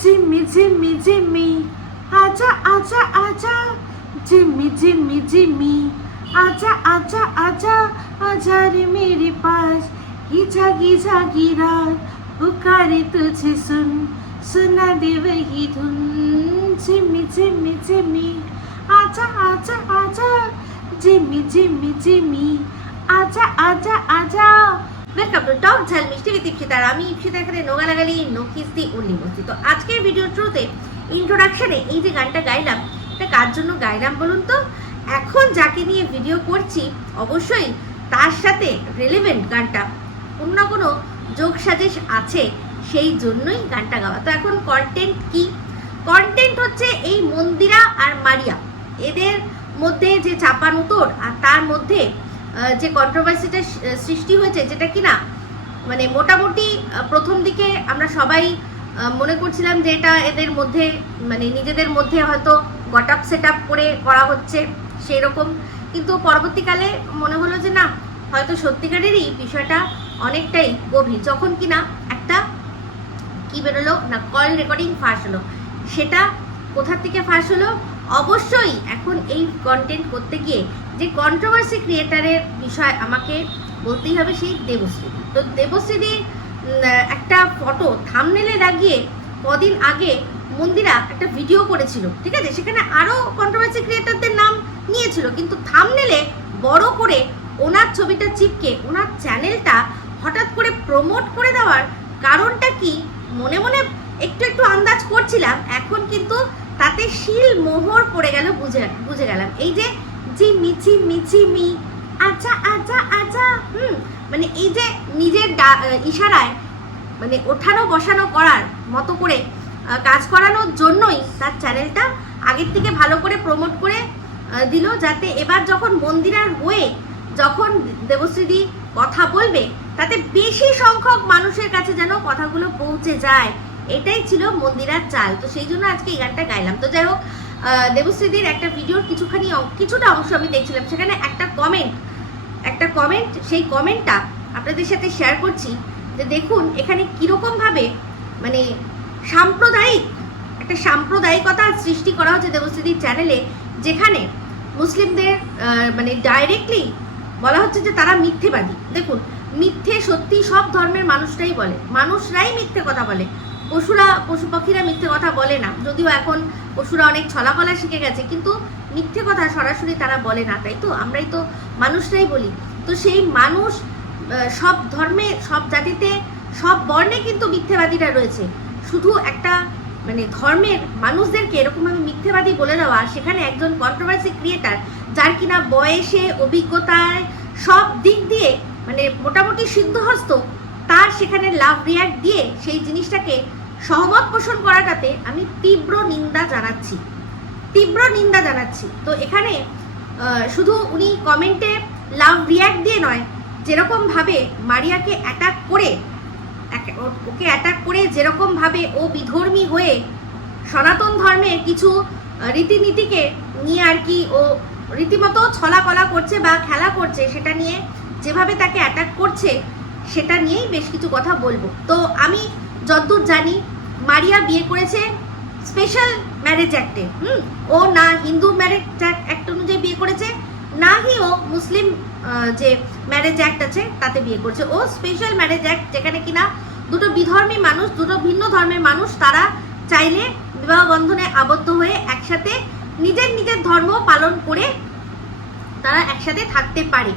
জিম্মি জিম্মি জিম্মি আজা আজা আজা জিম্মি জিম্মি জিম্মি आजा आजा आजा आजा रे मेरे पास ये जागी जागी रात पुकारे तुझे सुन सुना दे वही धुन जिम्मी जिम्मी जिम्मी आजा आजा आजा जिम्मी जिम्मी जिम्मी आजा आजा বিদ ইপসিতার আমি ইপসিতা এখানে নোগা লাগালি নখিস্তি উল্লি মস্তি। তো আজকের ভিডিওর থ্রুতে ইন্ট্রোডাকশনে এই যে গানটা গাইলাম, এটা কার জন্য গাইলাম বলুন তো? এখন যাকে নিয়ে ভিডিও করছি, অবশ্যই তার সাথে রেলেভেন্ট গানটা, কোনো না কোনো যোগ সাজেশ আছে, সেই জন্যই গানটা গাওয়া। তো এখন কন্টেন্ট কি? কন্টেন্ট হচ্ছে এই মন্দিরা আর মারিয়া। এদের মধ্যে যে চাপানুতোর আর তার মধ্যে যে কন্ট্রোভার্সিটা সৃষ্টি হয়েছে, যেটা কিনা মানে মোটামুটি প্রথম দিকে আমরা সবাই মনে করছিলাম যে এটা এদের মধ্যে মানে নিজেদের মধ্যে হয়তো গট আপ সেট আপ করে করা হচ্ছে সেই রকম কিন্তু পরবর্তীকালে মনে হলো যে না, হয়তো সত্যিকারেরই বিষয়টা অনেকটাই গভীর। যখন কিনা একটা কি বেরোলো না কল রেকর্ডিং ফাঁস হলো। সেটা কোথার থেকে ফাঁস হলো? অবশ্যই এখন এই কন্টেন্ট করতে গিয়ে যে কন্ট্রোভার্সি ক্রিয়েটারের বিষয় আমাকে বলতেই হবে সেই দেবশ্রী। তো দেবশ্রীদির উম, একটা ফটো থামনেলে লাগিয়ে কদিন আগে মন্দিরা একটা ভিডিও করেছিল ঠিক আছে? সেখানে আরও কন্ট্রোভার্সি ক্রিয়েটারদের নাম নিয়েছিল কিন্তু থামনেলে বড় করে ওনার ছবিটা চিপকে ওনার চ্যানেলটা হঠাৎ করে প্রমোট করে দেওয়ার কারণটা কি? মনে মনে একটু একটু আন্দাজ করছিলাম এখন কিন্তু তাতে শিল মোহর পড়ে গেল বুঝে বুঝে গেলাম। এই যে জি মিচি মিচি মি আচ্ছা আচ্ছা আচ্ছা হুম। মানে এই যে নিজের ইশারায় মানে ওঠানো বসানো করার মতো করে কাজ করানোর জন্যই তার চ্যানেলটা আগের থেকে ভালো করে প্রমোট করে দিল যাতে এবার যখন মন্দিরার হয়ে যখন দেবশ্রীদি কথা বলবে, তাতে বেশি সংখ্যক মানুষের কাছে যেন কথাগুলো পৌঁছে যায়। এটাই ছিল মন্দিরার চাল। তো সেই জন্য আজকে এই গানটা গাইলাম। তো যাই হোক দেবশ্রীদির একটা ভিডিওর কিছুখানি কিছুটা অংশ আমি দেখছিলাম। সেখানে একটা কমেন্ট একটা কমেন্ট সেই কমেন্টটা আপনাদের সাথে শেয়ার করছি যে দেখুন, এখানে কীরকমভাবে মানে সাম্প্রদায়িক, একটা সাম্প্রদায়িকতা সৃষ্টি করা হচ্ছে দেবশ্রীদির চ্যানেলে যেখানে মুসলিমদের মানে ডাইরেক্টলি বলা হচ্ছে যে তারা মিথ্যেবাদী। দেখুন, মিথ্যে সত্যি সব ধর্মের মানুষরাই বলে। মানুষরাই মিথ্যে কথা বলে। পশুরা, পশু পাখিরা মিথ্যে কথা বলে না। যদিও এখন পশুরা অনেক ছলাকলা শিখে গেছে, কিন্তু মিথ্যে কথা সরাসরি তারা বলে না, তাই তো? আমরাই তো মানুষরাই বলি। তো সেই মানুষ সব ধর্মে, সব জাতিতে, সব বর্ণে কিন্তু মিথ্যেবাদীরা রয়েছে। শুধু একটা মানে ধর্মের মানুষদেরকে এরকমভাবে মিথ্যেবাদী বলে দেওয়া, সেখানে একজন কন্ট্রোভার্সি ক্রিয়েটার যার কিনা বয়সে, অভিজ্ঞতায়, সব দিক দিয়ে মানে মোটামুটি সিদ্ধহস্ত, তার সেখানে লাভ রিয়াক্ট দিয়ে সেই জিনিসটাকে সহমত পোষণ করাটাতে আমি তীব্র নিন্দা জানাচ্ছি। তীব্র নিন্দা জানাচ্ছি। তো এখানে শুধু উনি কমেন্টে লাভ রিয়াক্ট দিয়ে নয় যেরকমভাবে মারিয়াকে অ্যাটাক করে ওকে অ্যাটাক করে যেরকমভাবে ও বিধর্মী হয়ে সনাতন ধর্মের কিছু রীতিনীতিকে নিয়ে আর কি ও রীতিমতো ছলাকলা করছে বা খেলা করছে, সেটা নিয়ে যেভাবে তাকে অ্যাটাক করছে, সেটা নিয়েই বেশ কিছু কথা বলব। তো আমি যতদূর জানি, মারিয়া বিয়ে করেছে স্পেশাল ম্যারেজ অ্যাক্টে হুম? ও না হিন্দু ম্যারেজ অ্যাক্ট অনুযায়ী বিয়ে করেছে, না হি ও মুসলিম যে ম্যারেজ অ্যাক্ট আছে, তাতে বিয়ে করেছে। ও স্পেশাল ম্যারেজ অ্যাক্ট যেখানে কিনা দুটো বিধর্মী মানুষ, দুটো ভিন্ন ধর্মের মানুষ, তারা চাইলে বিবাহ বন্ধনে আবদ্ধ হয়ে একসাথে নিজের নিজের ধর্ম পালন করে তারা একসাথে থাকতে পারে।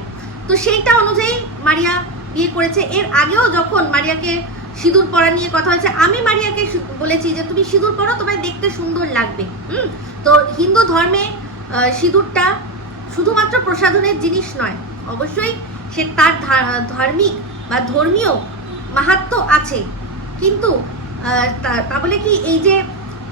তো সেইটা অনুযায়ী মারিয়া বিয়ে করেছে। এর আগেও যখন মারিয়াকে সিঁদুর পরা নিয়ে কথা হয়েছে। আমি মারিয়াকে বলেছি যে তুমি সিঁদুর পরো, তোমায় দেখতে সুন্দর লাগবে। হুম? তো হিন্দু ধর্মে সিঁদুরটা শুধুমাত্র প্রসাধনের জিনিস নয়, অবশ্যই সে তার ধার্মিক বা ধর্মীয় মাহাত্ম আছে। কিন্তু তা- তা বলে কি এই যে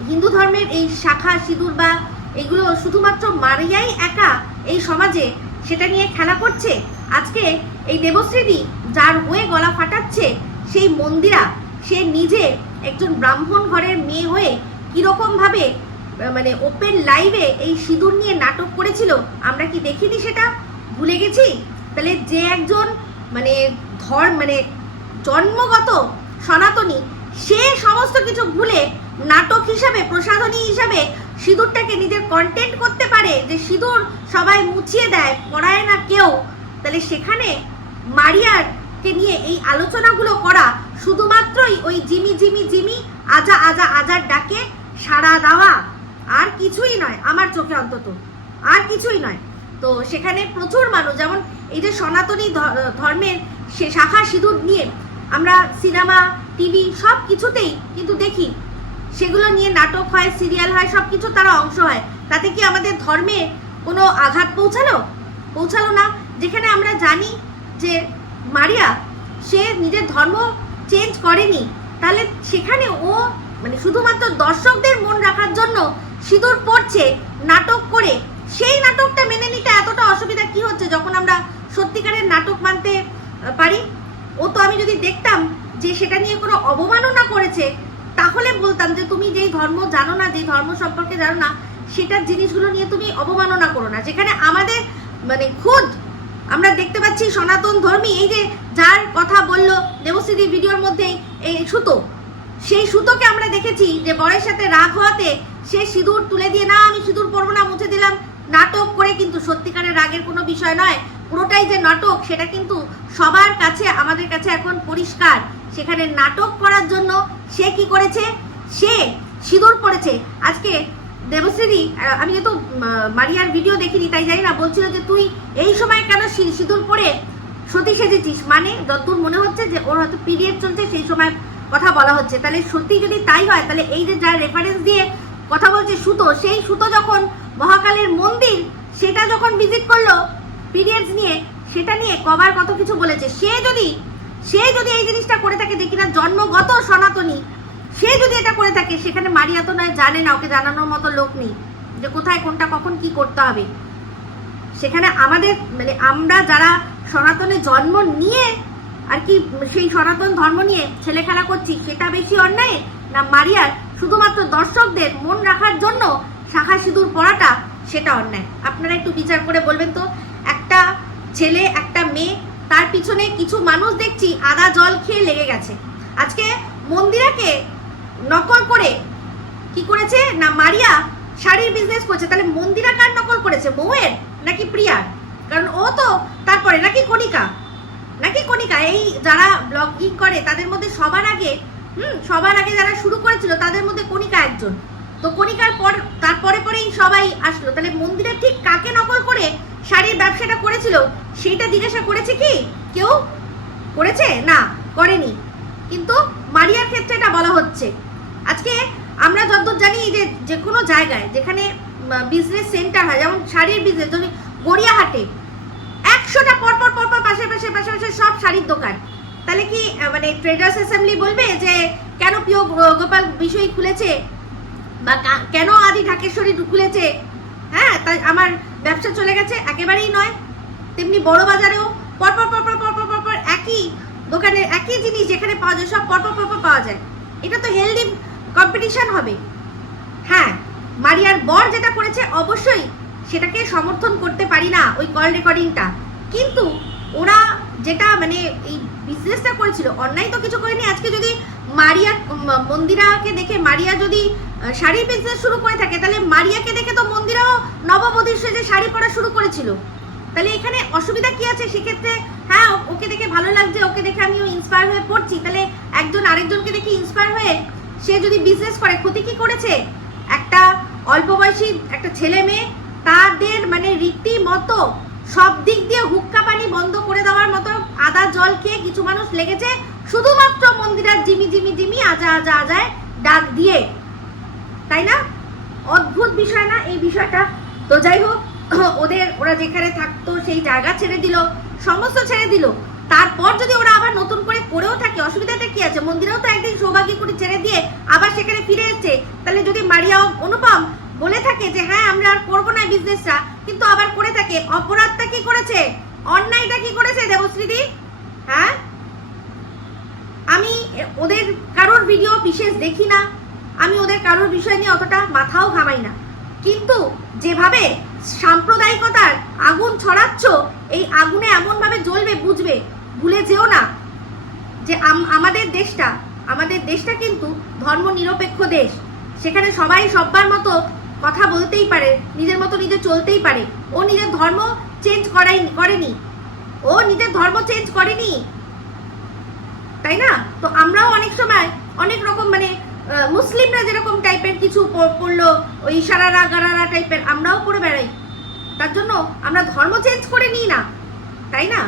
হিন্দু ধর্মের এই শাখা, সিঁদুর বা এগুলো শুধুমাত্র মারিয়াই একা এই সমাজে সেটা নিয়ে খেলা করছে? আজকে এই দেবশ্রীদি যার হয়ে গলা ফাটাচ্ছে সেই মন্দিরা, সে নিজে একজন ব্রাহ্মণ ঘরের মেয়ে হয়ে কীরকমভাবে মানে ওপেন লাইভে এই সিঁদুর নিয়ে নাটক করেছিল, আমরা কি দেখিনি সেটা? ভুলে গেছি? তাহলে যে একজন মানে ধর্ম মানে জন্মগত সনাতনী, সে সমস্ত কিছু ভুলে নাটক হিসাবে, প্রসাধনী হিসাবে সিঁদুরটাকে নিজের কন্টেন্ট করতে পারে, যে সিঁদুর সবাই মুছিয়ে দেয়, পড়ায় না কেউ, তাহলে সেখানে মারিয়ারকে নিয়ে এই আলোচনাগুলো করা শুধুমাত্রই ওই জিমি জিমি জিমি আজা আজা আজার ডাকে সাড়া দেওয়া আর কিছুই নয়, আমার চোখে অন্তত। আর কিছুই নয়। তো সেখানে প্রচুর মানুষ, যেমন এই যে সনাতনী ধর্মের সে শাখা সিঁদুর নিয়ে আমরা সিনেমা, টিভি সব কিছুতেই কিন্তু দেখি। সেগুলো নিয়ে নাটক হয়, সিরিয়াল হয়, সব কিছু তারা অংশ হয়। তাতে কি আমাদের ধর্মে কোনো আঘাত পৌঁছালো? পৌঁছালো না। যেখানে আমরা জানি যে মারিয়া, সে নিজের ধর্ম চেঞ্জ করেনি। তাহলে সেখানে ও মানে শুধুমাত্র দর্শকদের মন রাখার জন্য সিঁদুর পড়ছে নাটক করে। সেই নাটকটা মেনে নিতে এতটা অসুবিধা কি হচ্ছে যখন আমরা সত্যিকারের নাটক মানতে পারি? ও তো আমি যদি দেখতাম যে সেটা নিয়ে কোনো অবমাননা করেছে, তাহলে বলতাম যে তুমি যেই ধর্ম জানো না, যেই ধর্ম সম্পর্কে জানো না, সেটার জিনিসগুলো নিয়ে তুমি অবমাননা করো না। যেখানে আমাদের মানে খুদ আমরা দেখতে পাচ্ছি সনাতন ধর্মী, এই যে যার কথা বলল দেবশ্রীদি ভিডিওর মধ্যে এই সুতো। সেই সুতোকে আমরা দেখেছি যে বরের সাথে রাগ হওয়াতে সে সিঁদুর তুলে দিয়ে, না, আমি সিঁদুর পরবো না, মুছে দিলাম। নাটক করে কিন্তু সত্যিকারের রাগের কোনো বিষয় নয়। পুরোটাই যে নাটক, সেটা কিন্তু সবার কাছে, আমাদের কাছে এখন পরিষ্কার। সেখানে নাটক করার জন্য সে কি করেছে? সে সিঁদুর পড়েছে আজকে দেবশ্রী আমি যেহেতু মারিয়ার ভিডিও দেখিনি, তাই জানি না, বলছিল যে তুই এই সময় কেন সিঁদুর পরে সতী সেজেছিস? মানে যতদূর মনে হচ্ছে যে ওর হয়তো পিরিয়ড চলছে, সেই সময় কথা বলা হচ্ছে। তাহলে সত্যি যদি তাই হয়, তাহলে এই যে যার রেফারেন্স দিয়ে কথা বলছে সুতো, সেই সুতো যখন মহাকালের মন্দির, সেটা যখন ভিজিট করল পিরিয়ডস নিয়ে, সেটা নিয়ে কবার কত কিছু বলেছে। সে যদি সে যদি এই জিনিসটা করে থাকে দেখি না জন্মগত সনাতনী সে যদি এটা করে থাকে, সেখানে মারিয়া তো নয়, জানে না, ওকে জানানোর মতো লোক নেই। যে কোথায়, কোনটা, কখন, কি করতে হবে। সেখানে আমাদের মানে আমরা যারা সনাতনে জন্ম নিয়ে, আর কি সেই সনাতন ধর্ম নিয়ে ছেলে খেলা করছি, সেটা বেশি অন্যায়? না মারিয়ার শুধুমাত্র দর্শকদের মন রাখার জন্য শাখা সিঁদুর পড়াটা সেটা অন্যায়? আপনারা একটু বিচার করে বলবেন তো? একটা ছেলে, একটা মেয়ে, তার পিছনে কিছু মানুষ দেখছি, আদা জল খেয়ে লেগে গেছে। আজকে মন্দিরাকে নকল করে। কি করেছে? না, মারিয়া শাড়ির বিজনেস করছে। তাহলে মন্দিরা কার নকল করেছে? বউয়ের নাকি প্রিয়ার? কারণ ও তো তারপরে নাকি কণিকা? নাকি কণিকা? এই যারা ব্লগিং করে, তাদের মধ্যে সবার আগে, হুম, সবার আগে যারা শুরু করেছিল, তাদের মধ্যে কণিকা একজন। তো কণিকার পর, তারপরে পরেই সবাই আসলো। তাহলে মন্দিরে ঠিক কাকে নকল করে শাড়ির ব্যবসাটা করেছিল, সেইটা জিজ্ঞাসা করেছে কি? কেউ? করেছে? না, করেনি। কিন্তু মারিয়ার ক্ষেত্রে এটা বলা হচ্ছে। আজকে আমরা যতদূর জানি যে যে কোনো জায়গায় যেখানে বিজনেস সেন্টার হয় যেমন শাড়ির বিজনেস যদি গড়িয়াহাটে একশোটা পরপর পরপর পাশে পাশে পাশে পাশে সব শাড়ির দোকান তাহলে কি মানে ট্রেডার্স অ্যাসেম্বলি বলবে যে কেন প্রিয় গোপাল বিষয় খুলেছে বা কেন আদি ঢাকেশ্বরী খুলেছে হ্যাঁ তাই আমার ব্যবসা চলে গেছে একেবারেই নয় তেমনি বড় বাজারেও পরপর পরপর পরপর পরপর একই দোকানে একই জিনিস যেখানে পাওয়া যায় সব পরপর পরপর পাওয়া যায় এটা তো হেলদি কম্পিটিশন হবে। হ্যাঁ মারিয়ার বর যেটা করেছে, অবশ্যই সেটাকে সমর্থন করতে পারি না ওই কল রেকর্ডিংটা কিন্তু ওরা যেটা মানে এই বিজনেসটা করেছিল, অন্যায় তো কিছু করেনি। আজকে যদি মারিয়া মন্দিরাকে দেখে মারিয়া যদি শাড়ির বিজনেস শুরু করে থাকে, তাহলে মারিয়াকে দেখে তো মন্দিরাও নববধূর সেজে শাড়ি পরা শুরু করেছিল। তাহলে এখানে অসুবিধা কি আছে? সেক্ষেত্রে হ্যাঁ ওকে দেখে ভালো লাগছে, ওকে দেখে আমিও ইন্সপায়ার হয়ে পড়ছি। তাহলে একজন আরেকজনকে দেখে ইন্সপায়ার হয়ে সে যদি বিজনেস করে, ক্ষতি কি করেছে? একটা অল্প বয়সী একটা ছেলে মেয়ে, তাদের মানে রীতিমতো সব দিক দিয়ে হুক্কা পানি বন্ধ করে দেওয়ার মতো আদা জল খেয়ে কিছু মানুষ লেগেছে, শুধুমাত্র মন্দিরার জিমি জিমি জিমি আজা আজা আজায় ডাক দিয়ে। তাই না? অদ্ভুত বিষয় না এই বিষয়টা? তো যাই হোক, ওদের, ওরা যেখানে থাকতো সেই জায়গা ছেড়ে দিল, সমস্ত ছেড়ে দিল। তারপর যদি ওরা আবার নতুন করে করেও থাকে, অসুবিধাটা কি আছে? মন্দিরেও তো একদিন সৌভাগ্য করে ছেড়ে দিয়ে সেখানে ফিরে এসছে তাহলে যদি মারিয়া অনুপম বলে থাকে যে হ্যাঁ আমরা আর করব না বিজনেসটা কিন্তু আবার করে থাকে, অপরাধটা কি করেছে? অন্যায়টা কি করেছে, দেবশ্রীদি? হ্যাঁ? আমি ওদের কারোর ভিডিও বিশেষ দেখি না। আমি ওদের কারোর বিষয় নিয়ে অতটা মাথাও ঘামাই না। কিন্তু যেভাবে সাম্প্রদায়িকতার আগুন ছড়াচ্ছ, এই আগুনে এমনভাবে জ্বলবে, বুঝবে। ভুলে যেও না যে আম- আমাদের দেশটা আমাদের দেশটা কিন্তু ধর্ম নিরপেক্ষ দেশ। সেখানে সবাই সব্বার মতো কথা বলতেই পারে, নিজের মতো নিজে চলতেই পারে। ও নিজের ধর্ম চেঞ্জ করাই করেনি। ও নিজের ধর্ম চেঞ্জ করেনি। তাই না? তো আমরাও অনেক সময় অনেক রকম মানে মুসলিমরা যেরকম টাইপের কিছু পড়ল, ওই সারারা গারারা টাইপের আমরাও পড়ে বেড়াই। তার জন্য আমরা ধর্ম চেঞ্জ করে নিই না। তাই না?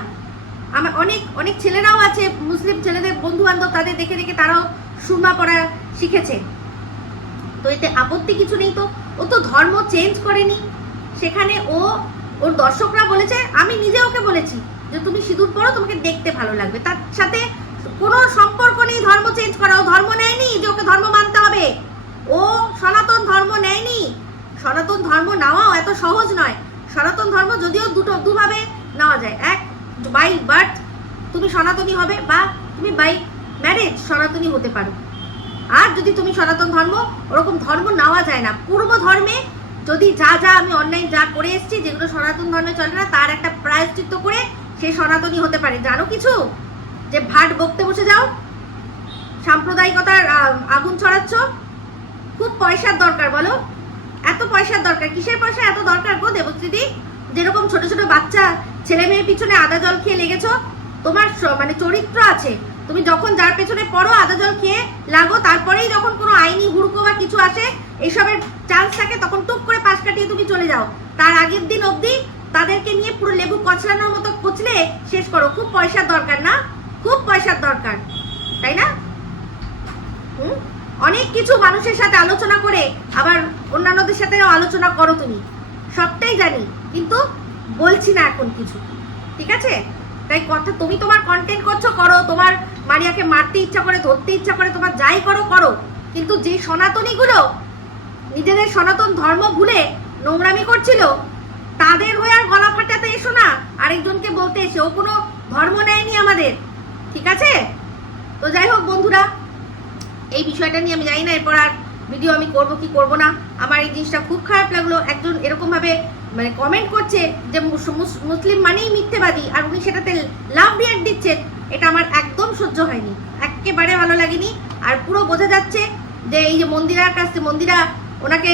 আমার অনেক অনেক ছেলেরাও আছে, মুসলিম ছেলেদের বন্ধু বান্ধব তাদের দেখে দেখে তারাও সুরমা পড়া শিখেছে। তো এতে আপত্তি কিছু নেই তো? ও তো ধর্ম চেঞ্জ করেনি। সেখানে ও, ওর দর্শকরা বলেছে, আমি নিজে ওকে বলেছি যে তুমি সিঁদুর পরো তোমাকে দেখতে ভালো লাগবে। তার সাথে কোনো সম্পর্ক নেই ধর্ম চেঞ্জ করা। ও ধর্ম নেয়নি যে ওকে ধর্ম মানতে হবে। ও সনাতন ধর্ম নেয়নি। সনাতন ধর্ম নেওয়াও এত সহজ নয়। সনাতন ধর্ম যদিও দুটো, দুভাবে নেওয়া যায়। এক বাই বার্থ তুমি সনাতনী হবে বা তুমি বাই ম্যারেজ সনাতনী হতে পারো। আর যদি তুমি সনাতন ধর্ম, ওরকম ধর্ম নেওয়া যায় না। পূর্ব ধর্মে যদি যা যা আমি অনলাইন যা করে এসেছি, যেগুলো সনাতন ধর্মে চলে না, তার একটা প্রায়শ্চিত্ত করে সে সনাতনী হতে পারে। জানো কিছু? যে ভাট বকতে বসে যাও, সাম্প্রদায়িকতার আগুন ছড়াচ্ছ, খুব পয়সার দরকার বলো। এত পয়সার দরকার, কিসের পয়সা? এত দরকার গো দেবশ্রীদি। যেরকম ছোট ছোট বাচ্চা, ছেলে মেয়ের পিছনে আদা জল খেয়ে লেগেছ, তোমার মানে চরিত্র আছে। তুমি যখন যার পেছনে পড়ো, আদা জল খেয়ে লাগো, তারপরেই যখন কোনো আইনি হুড়কো বা কিছু আসে, এসবের চান্স থাকে, তখন টুক করে পাশ কাটিয়ে তুমি চলে যাও। তার আগের দিন অবধি তাদেরকে নিয়ে পুরো লেবু কচলানোর মতো কচলে শেষ করো। খুব পয়সার দরকার না? খুব পয়সার দরকার। তাই না? হুম? অনেক কিছু মানুষের সাথে আলোচনা করে, আবার অন্যান্যদের সাথেও আলোচনা করো তুমি। সবটাই জানি। কিন্তু বলছি না এখন কিছু। ঠিক আছে? তাই কথা তুমি তোমার কন্টেন্ট করছ, করো। তোমার মারিয়াকে মারতে ইচ্ছা করে, ধরতে ইচ্ছা করে, তোমার যাই করো করো। কিন্তু যে সনাতনীগুলো নিজেদের সনাতন ধর্ম ভুলে নোংরামি করছিল, তাদের হয়ে আর গলা ফাটাতে এসো না। আরেকজনকে বলতে এসে, ও কোনো ধর্ম নেয়নি আমাদের। ঠিক আছে? তো যাই হোক বন্ধুরা, এই বিষয়টা নিয়ে আমি জানি না, এরপর আর ভিডিও আমি করব কি করব না। আমার এই জিনিসটা খুব খারাপ লাগল। একজন মানে কমেন্ট করছে যে মুস- মুস- মুসলিম মানেই মিথ্যেবাদী আর উনি সেটাতে লাভ রিয়াক্ট দিচ্ছেন, এটা আমার একদম সহ্য হয়নি। একেবারে ভালো লাগেনি। আর পুরো বোঝা যাচ্ছে যে এই যে মন্দিরার কাছে মন্দিরা ওনাকে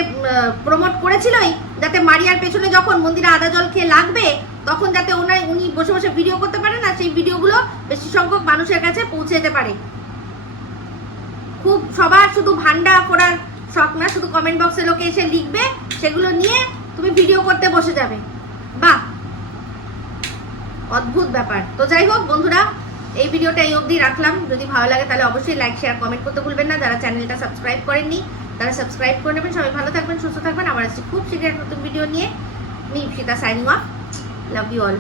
প্রমোট করেছিলই যাতে মারিয়ার পেছনে যখন মন্দিরা আদা জল খেয়ে লাগবে, তখন যাতে ওনার উনি বসে বসে ভিডিও করতে পারে না, সেই ভিডিওগুলো বেশি সংখ্যক মানুষের কাছে পৌঁছে যেতে পারে। খুব সবার শুধু ভান্ডা করার শখ না, শুধু কমেন্ট বক্সে লোকে এসে লিখবে, সেগুলো নিয়ে তুমি ভিডিও করতে বসে যাবে। বাহ! অদ্ভুত ব্যাপার। তো যাই হোক, বন্ধুরা, এই ভিডিওটা এই অবধি রাখলাম। যদি ভালো লাগে তাহলে অবশ্যই লাইক শেয়ার কমেন্ট করতে ভুলবেন না। যারা চ্যানেলটা সাবস্ক্রাইব করেননি, তারা সাবস্ক্রাইব করে নেবেন। সবাই ভালো থাকবেন, সুস্থ থাকবেন। আবার আসছি খুব শীঘ্র একটা নতুন ভিডিও নিয়ে। Me Sita signing off love you all